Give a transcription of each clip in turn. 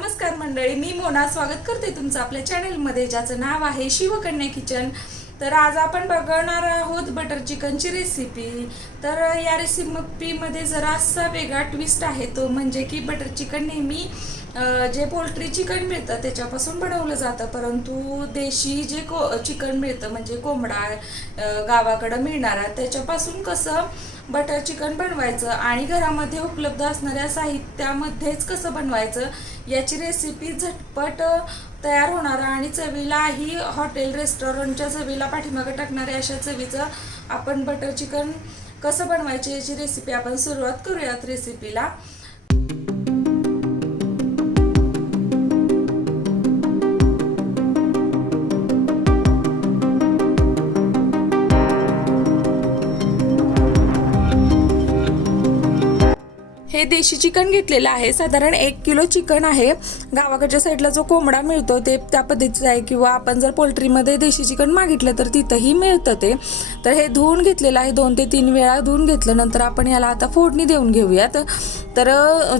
नमस्कार मंडळी मी मोना. स्वागत करते तुमचं आपल्या चॅनेलमध्ये ज्याचं नाव आहे शिवकन्या किचन. तर आज आपण बघणार आहोत बटर चिकनची रेसिपी तर या रेसिपीमध्ये जरासा वेगळा ट्विस्ट आहे तो म्हणजे की बटर चिकन नेहमी जे पोल्ट्री चिकन मिळतं त्याच्यापासून बनवलं जातं. परंतु देशी जे को चिकन मिळतं म्हणजे कोंबडा गावाकडं मिळणारा त्याच्यापासून कसं बटर चिकन बनवायचं आणि घरामध्ये उपलब्ध असणाऱ्या साहित्यामध्येच कसं बनवायचं याची रेसिपी झटपट तयार होणारा आणि चवीलाही हॉटेल रेस्टॉरंटच्या चवीला पाठीमागं टाकणाऱ्या अशा चवीचं आपण बटर चिकन कसं बनवायचे याची रेसिपी आपण सुरुवात करूयात रेसिपीला हे देशी चिकन घेतलेलं आहे. साधारण एक किलो चिकन आहे. गावाकडच्या साईडला जो कोंबडा मिळतो ते त्या पद्धतीचं आहे. किंवा आपण जर पोल्ट्रीमध्ये देशी चिकन मागितलं तर तिथंही मिळतं ते. तर हे धुवून घेतलेलं आहे. दोन ते तीन वेळा धुवून घेतलं. नंतर आपण याला आता फोडणी देऊन घेऊयात. तर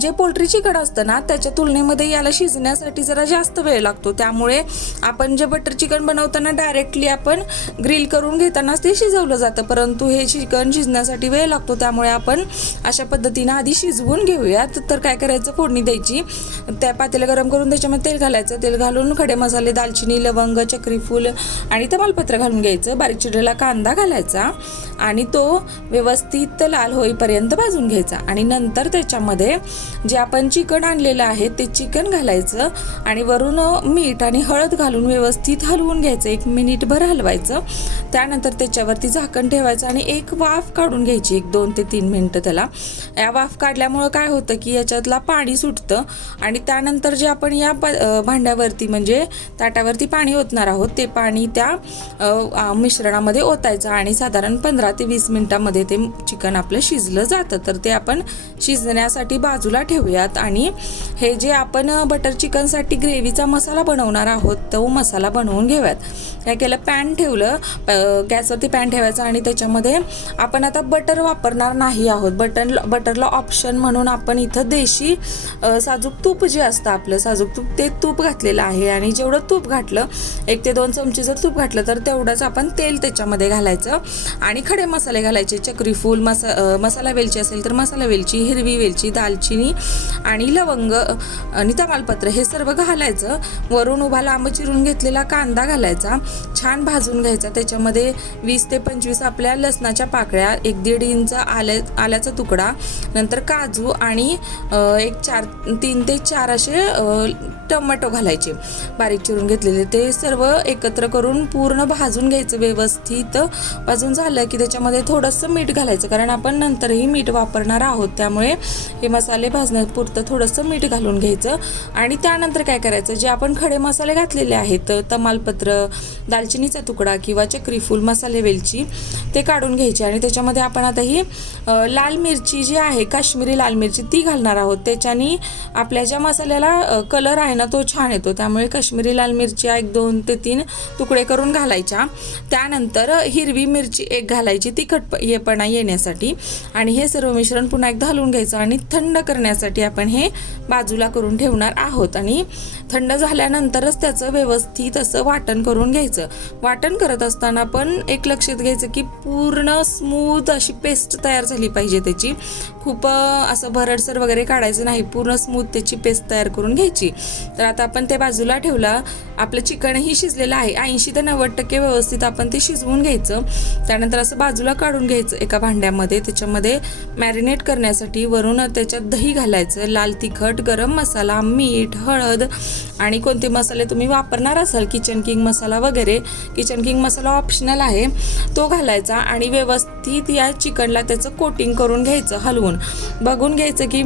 जे पोल्ट्री चिकन असतं ना त्याच्या तुलनेमध्ये याला शिजण्यासाठी जरा जास्त वेळ लागतो. त्यामुळे आपण जे बटर चिकन बनवताना डायरेक्टली आपण ग्रिल करून घेतानाच ते शिजवलं जातं. परंतु हे चिकन शिजण्यासाठी वेळ लागतो. त्यामुळे आपण अशा पद्धतीनं आधी शिजवू शिजवून घेऊयात. तर काय करायचं? फोडणी द्यायची. त्या पातेलं गरम करून त्याच्यामध्ये तेल घालायचं. तेल घालून खडे मसाले दालचिनी लवंग चक्रीफूल आणि तमालपत्र घालून घ्यायचं. बारीक चिरलेला कांदा घालायचा आणि तो व्यवस्थित लाल होईपर्यंत भाजून घ्यायचा. आणि नंतर त्याच्यामध्ये जे आपण चिकन आणलेलं आहे ते चिकन घालायचं आणि वरून मीठ आणि हळद घालून व्यवस्थित हलवून घ्यायचं. एक मिनिटभर हलवायचं. त्यानंतर त्याच्यावरती झाकण ठेवायचं आणि एक वाफ काढून घ्यायची. एक दोन ते तीन मिनटं त्याला. या वाफ काढल्यामुळे काय होतं की याच्यातला पाणी सुटतं आणि त्यानंतर जे आपण या प भांड्यावरती म्हणजे ताटावरती पाणी ओतणार आहोत ते पाणी त्या मिश्रणामध्ये ओतायचं आणि साधारण पंधरा ते वीस मिनिटामध्ये ते चिकन आपलं शिजलं जातं. तर ते आपण शिजण्यासाठी बाजूला ठेवूयात आणि हे जे आपण बटर चिकनसाठी ग्रेव्हीचा मसाला बनवणार आहोत तो मसाला बनवून घेऊयात. काय केलं? पॅन ठेवलं. गॅसवरती पॅन ठेवायचं आणि त्याच्यामध्ये आपण आता बटर वापरणार नाही आहोत. बटर बटरला ऑप्शन म्हणून आपण इथं देशी साजूक तूप जे असतं आपलं साजूक तूप ते तूप घातलेलं आहे. आणि जेवढं तूप घातलं एक ते दोन चमचे जर तूप घातलं तर तेवढंच आपण तेल त्याच्यामध्ये घालायचं. आणि खडे मसाले घालायचे चक्रीफूल मसा मसाला वेलची असेल तर मसाला वेलची हिरवी वेलची दालचिनी आणि लवंग आणि तमालपत्र हे सर्व घालायचं. वरून उभा लांब चिरून घेतलेला कांदा घालायचा. छान भाजून घ्यायचा. त्याच्यामध्ये वीस ते पंचवीस आपल्या लसणाच्या पाकळ्या एक दीड इंच आल्या आल्याचा तुकडा नंतर काजू आणि एक चार तीन ते चार असे टमॅटो घालायचे. बारीक चिरून घेतलेले. ते सर्व एकत्र करून पूर्ण भाजून घ्यायचं व्यवस्थित. भाजून झालं की त्याच्यामध्ये थोडंसं मीठ घालायचं. कारण आपण नंतरही मीठ वापरणार आहोत. त्यामुळे हे मसाले भाजण्यापुरतं थोडंसं मीठ घालून घ्यायचं. आणि त्यानंतर काय करायचं? जे आपण खडे मसाले घातलेले आहेत तमालपत्र दालचिनीचा तुकडा किंवा चक्रीफूल मसाले वेलची ते काढून घ्यायची. आणि त्याच्यामध्ये आपण आता ही लाल मिरची जी आहे काश्मीरी लाल मिरची ती घालणार आहोत. त्याच्याने आपल्या ज्या मसाल्याला कलर आहे ना तो छान येतो. त्यामुळे काश्मीरी लाल मिरची एक दोन ते तीन तुकडे करून घालायच्या. त्यानंतर हिरवी मिरची एक घालायची तिखट येपणा येण्यासाठी. आणि हे सर्व मिश्रण पुन्हा एकदा हलवून घ्यायचं आणि थंड करण्यासाठी आपण हे बाजूला करून ठेवणार आहोत. आणि थंड झाल्यानंतरच त्याचं व्यवस्थित असं वाटण करून घ्यायचं. वाटण करत असताना पण एक लक्षात घ्यायचं की पूर्ण स्मूथ अशी पेस्ट तयार झाली पाहिजे त्याची. खूप असं भरडसर वगैरे काढायचं नाही. पूर्ण स्मूथ त्याची पेस्ट तयार करून घ्यायची. तर आता आपण ते बाजूला ठेवला. आपलं चिकनही शिजलेलं आहे. ऐंशी ते नव्वद टक्के व्यवस्थित आपण ते शिजवून घ्यायचं. त्यानंतर असं बाजूला काढून घ्यायचं एका भांड्यामध्ये. त्याच्यामध्ये मॅरिनेट करण्यासाठी वरून त्याच्यात दही घालायचं. लाल तिखट गरम मसाला मीठ हळद आणि कोणते मसाले तुम्ही वापरणार असाल किचन किंग मसाला वगैरे किचन किंग मसाला ऑप्शनल आहे तो घालायचा आणि व्यवस्थित या चिकनला त्याचं कोटिंग करून घ्यायचं हलवून. बघून घ्यायचं की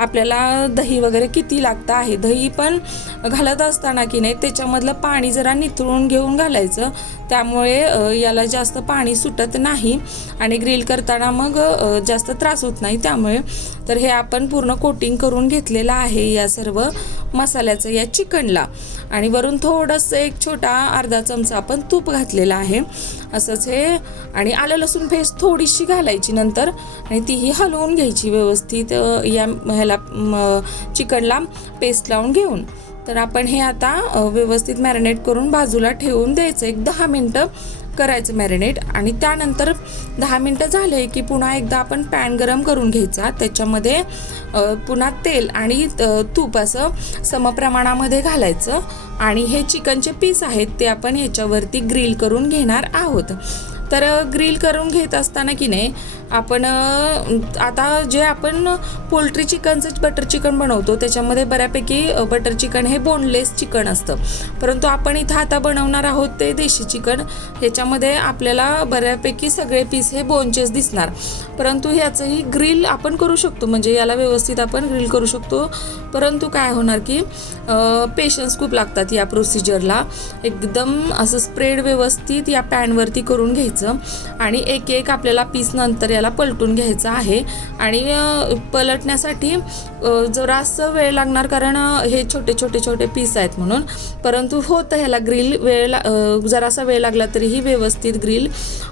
आपल्याला दही वगैरे किती लागतं आहे. दही पण घालत असताना की नाही त्याच्यामधलं पाणी जरा निथळून घेऊन घालायचं. त्यामुळे याला जास्त पाणी सुटत नाही आणि ग्रिल करताना मग जास्त त्रास होत नाही त्यामुळे. तर हे आपण पूर्ण कोटिंग करून घेतलेलं आहे या सर्व मसाल्याचं. या चिकनला. आणि वरून थोडंसं एक छोटा अर्धा चमचा आपण तूप घातलेला आहे. असंच हे आणि आलं लसूण पेस्ट थोडीशी घालायची नंतर आणि तीही हलवून घ्यायची व्यवस्थित या ह्याला चिकनला पेस्ट लावून घेऊन. तर आपण हे आता व्यवस्थित मॅरिनेट करून बाजूला ठेवून द्यायचं. एक दहा मिनटं करायचं मॅरिनेट आणि त्यानंतर दहा मिनटं झाले की पुन्हा एकदा आपण पॅन गरम करून घ्यायचा. त्याच्यामध्ये पुन्हा तेल आणि तूप असं समप्रमाणामध्ये घालायचं आणि हे चिकनचे पीस आहेत ते आपण ह्याच्यावरती ग्रिल करून घेणार आहोत. तर ग्रिल करून घेत असताना की नाही आपण आता जे आपण पोल्ट्री चिकनचं बटर चिकन बनवतो त्याच्यामध्ये बऱ्यापैकी बटर चिकन हे बोनलेस चिकन असतं. परंतु आपण इथं आता बनवणार आहोत ते देशी चिकन. ह्याच्यामध्ये आपल्याला बऱ्यापैकी सगळे पीस हे बोनचेस दिसणार. परंतु ह्याचंही ग्रिल आपण करू शकतो. म्हणजे याला व्यवस्थित आपण ग्रिल करू शकतो. परंतु काय होणार की पेशन्स खूप लागतात या प्रोसिजरला एकदम असं स्प्रेड व्यवस्थित या पॅनवरती करून घ्यायचं. आणि एक एक आपल्याला पीस नंतर आपल्याला पलटून घ्यायचं आहे. आणि पलटण्यासाठी जरासं वेळ लागणार कारण हे छोटे छोटे छोटे पीस आहेत म्हणून. परंतु होतं ह्याला ग्रिल वेळ ला- जरासा वेळ लागला तरीही व्यवस्थित ग्रिल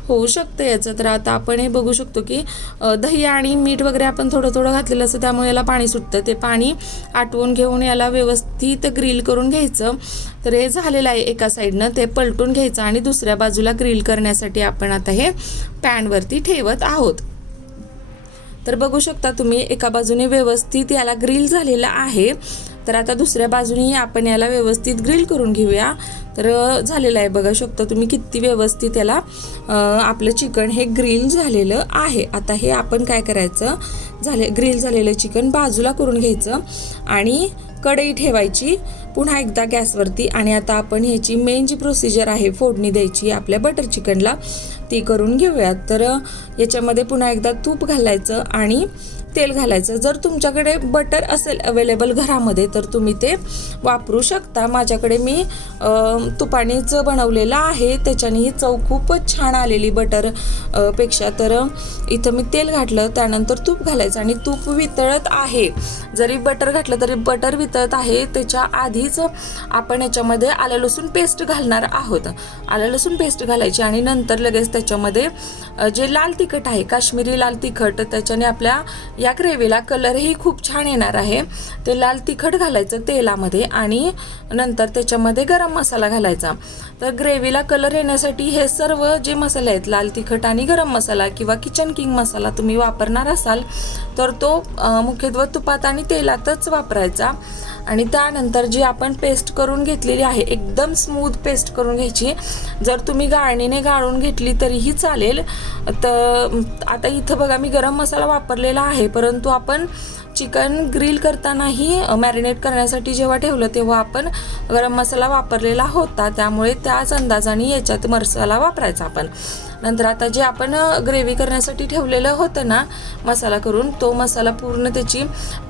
होऊ शकतं याचं. तर आता आपण हे बघू शकतो की दही आणि मीठ वगैरे आपण थोडं थोडं घातलेलं असतं त्यामुळे याला पाणी सुटतं. ते पाणी आटवून घेऊन याला व्यवस्थित ग्रिल करून घ्यायचं. तर हे झालेलं आहे एका साईडनं. ते पलटून घ्यायचं आणि दुसऱ्या बाजूला ग्रिल करण्यासाठी आपण आता हे पॅनवरती ठेवत आहोत. तर बघू शकता तुम्ही एका बाजूने व्यवस्थित याला ग्रिल झालेलं आहे. तर आता दुसऱ्या बाजूनेही आपण याला व्यवस्थित ग्रिल करून घेऊया. तर झालेलं आहे बघा शकता तुम्ही किती व्यवस्थित याला आपलं चिकन हे ग्रिल झालेलं आहे. आता हे आपण काय करायचं झाले ग्रिल झालेलं चिकन बाजूला करून घ्यायचं आणि कढई ठेवायची. पुन्हा एकदा गॅसवरती आणि आता आपण ह्याची मेन जी प्रोसिजर आहे फोडणी द्यायची आपल्या बटर चिकनला ती करून घेऊयात. तर याच्यामध्ये पुन्हा एकदा तूप घालायचं आणि तेल घालायचं. जर तुमच्याकडे बटर असेल अवेलेबल घरामध्ये तर तुम्ही ते वापरू शकता. माझ्याकडे मी अ, तुपानेच बनवलेलं आहे. त्याच्याने ही चव खूपच छान आलेली बटरपेक्षा. तर इथं मी तेल घातलं त्यानंतर तूप घालायचं. आणि तूप वितळत आहे. जरी बटर घातलं तरी बटर वितळत आहे. त्याच्या आधीच आपण याच्यामध्ये आलं लसूण पेस्ट घालणार आहोत. आलं लसूण पेस्ट घालायची आणि नंतर लगेच त्याच्यामध्ये जे लाल तिखट आहे काश्मीरी लाल तिखट त्याच्याने आपल्या या ग्रेव्हीला कलरही खूप छान येणार आहे. ते लाल तिखट घालायचं तेलामध्ये आणि नंतर त्याच्यामध्ये गरम मसाला घालायचा. तर ग्रेव्हीला कलर येण्यासाठी हे सर्व जे मसाले आहेत लाल तिखट आणि गरम मसाला किंवा किचन किंग मसाला तुम्ही वापरणार असाल तर तो मुख्यत्वे तुपात आणि तेलातच वापरायचा. आणि त्यानंतर जी आपण पेस्ट करून घेतलेली आहे एकदम स्मूथ पेस्ट करून घ्यायची. जर तुम्ही गाळणीने गाळून घेतली तरीही चालेल. तर आता इथं बघा मी गरम मसाला वापरलेला आहे. परंतु आपण चिकन ग्रिल करतानाही मॅरिनेट करण्यासाठी जेव्हा ठेवलं तेव्हा आपण गरम मसाला वापरलेला होता. त्यामुळे त्याच अंदाजाने याच्यात मसाला वापरायचा आपण. नंतर आता जे आपण ग्रेव्ही करण्यासाठी ठेवलेलं होतं ना मसाला करून तो मसाला पूर्ण त्याची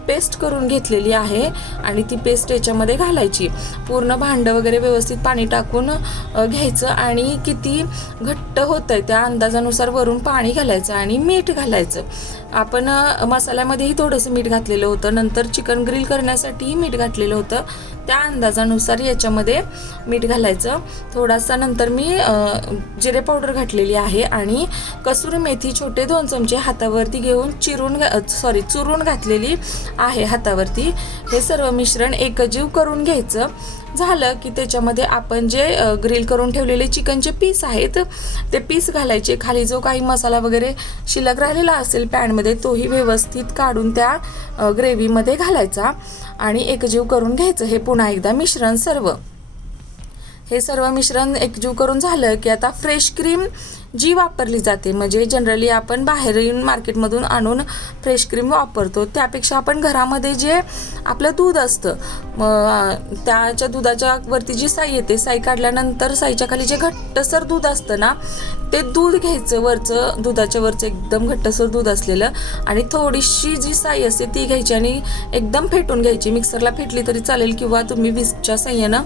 पेस्ट करून घेतलेली आहे आणि ती पेस्ट याच्यामध्ये घालायची. पूर्ण भांडं वगैरे व्यवस्थित पाणी टाकून घ्यायचं आणि किती घट्ट होतं आहे त्या अंदाजानुसार वरून पाणी घालायचं आणि मीठ घालायचं. आपण मसाल्यामध्येही थोडंसं मीठ घातलेलं होतं. नंतर चिकन ग्रिल करण्यासाठीही मीठ घातलेलं होतं. त्या अंदाजानुसार याच्यामध्ये मीठ घालायचं. थोडासा नंतर मी जिरे पावडर घातलेली आहे आणि कसुरी मेथी छोटे दोन चमचे हातावरती घेऊन चिरून सॉरी चुरून घातलेली आहे हातावरती. हे सर्व मिश्रण एकजीव करून घ्यायचं. झालं की त्याच्यामध्ये आपण जे ग्रिल करून ठेवलेले चिकनचे पीस आहेत ते पीस घालायचे. खाली जो काही मसाला वगैरे शिल्लक राहिलेला असेल पॅनमध्ये तोही व्यवस्थित काढून त्या ग्रेव्हीमध्ये घालायचा आणि एकजीव करून घ्यायचं. हे पुन्हा एकदा मिश्रण सर्व. हे सर्व मिश्रण एकजीव करून झालं की आता फ्रेश क्रीम जी वापरली जाते म्हणजे जनरली आपण बाहेरून मार्केटमधून आणून फ्रेश क्रीम वापरतो. त्यापेक्षा आपण घरामध्ये जे आपलं दूध असतं त्याच्या दुधाच्या वरती जी साई येते साई काढल्यानंतर साईच्या खाली जे घट्टसर दूध असतं ना ते दूध घ्यायचं. वरचं दुधाच्या वरचं एकदम घट्टसर दूध असलेलं आणि थोडीशी जी साई असते ती घ्यायची आणि एकदम फेटून घ्यायची. मिक्सरला फेटली तरी चालेल किंवा तुम्ही विस्कच्या साह्यानं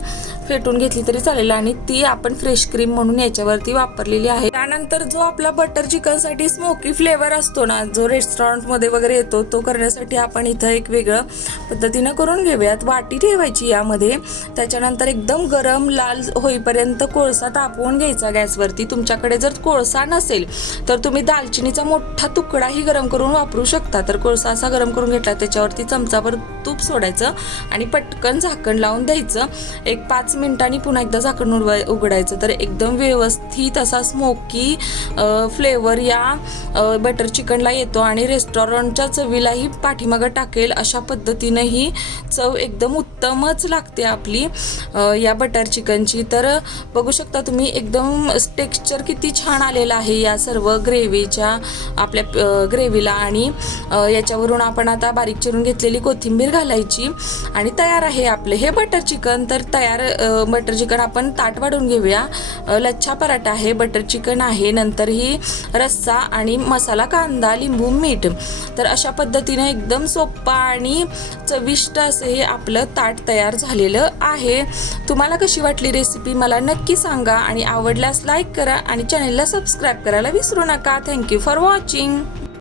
फेटून घेतली तरी चालेल आणि ती आपण फ्रेश क्रीम म्हणून याच्यावरती वापरलेली आहे. त्यानंतर जो आपला बटर चिकनसाठी स्मोकी फ्लेवर असतो ना जो रेस्टॉरंटमध्ये वगैरे येतो तो करण्यासाठी आपण इथं एक वेगळं पद्धतीनं करून घेऊयात. वाटी ठेवायची यामध्ये. त्याच्यानंतर एकदम गरम लाल होईपर्यंत कोळसा तापवून घ्यायचा गॅसवरती. तुमच्याकडे जर कोळसा नसेल तर तुम्ही दालचिनीचा मोठा तुकडाही गरम करून वापरू शकता. तर कोळसा असा गरम करून घेतला त्याच्यावरती चमचाभर तूप सोडायचं आणि पटकन झाकण लावून द्यायचं. एक पाच मिनिटांनी पुन्हा एकदा झाकण उडवाय उघडायचं. तर एकदम व्यवस्थित असा स्मोकी फ्लेवर या बटर चिकनला येतो आणि रेस्टॉरंटच्या चवीलाही पाठीमागं टाकेल अशा पद्धतीनं ही चव एकदम उत्तमच लागते आपली या बटर चिकनची तर बघू शकता तुम्ही एकदम टेक्स्चर किती छान आलेलं आहे या सर्व ग्रेव्हीच्या आपल्या ग्रेव्हीला आणि याच्यावरून आपण आता बारीक चिरून घेतलेली कोथिंबीर घालायची आणि तयार आहे आपलं. हे बटर चिकन तर तयार बटर चिकन आपण ताट वाढून घेऊया. लच्छा पराठा आहे बटर चिकन आहे. आहे. नंतर ही रस्सा आणि मसाला कांदा लिंबू मीठ. तर अशा पद्धतीने एकदम सोप्पा आणि चविष्ट असं हे आपलं ताट तयार झालेलं आहे. तुम्हाला कशी वाटली रेसिपी मला नक्की सांगा आणि आवडल्यास लाईक करा आणि चॅनलला सबस्क्राईब करायला विसरू नका. Thank you for watching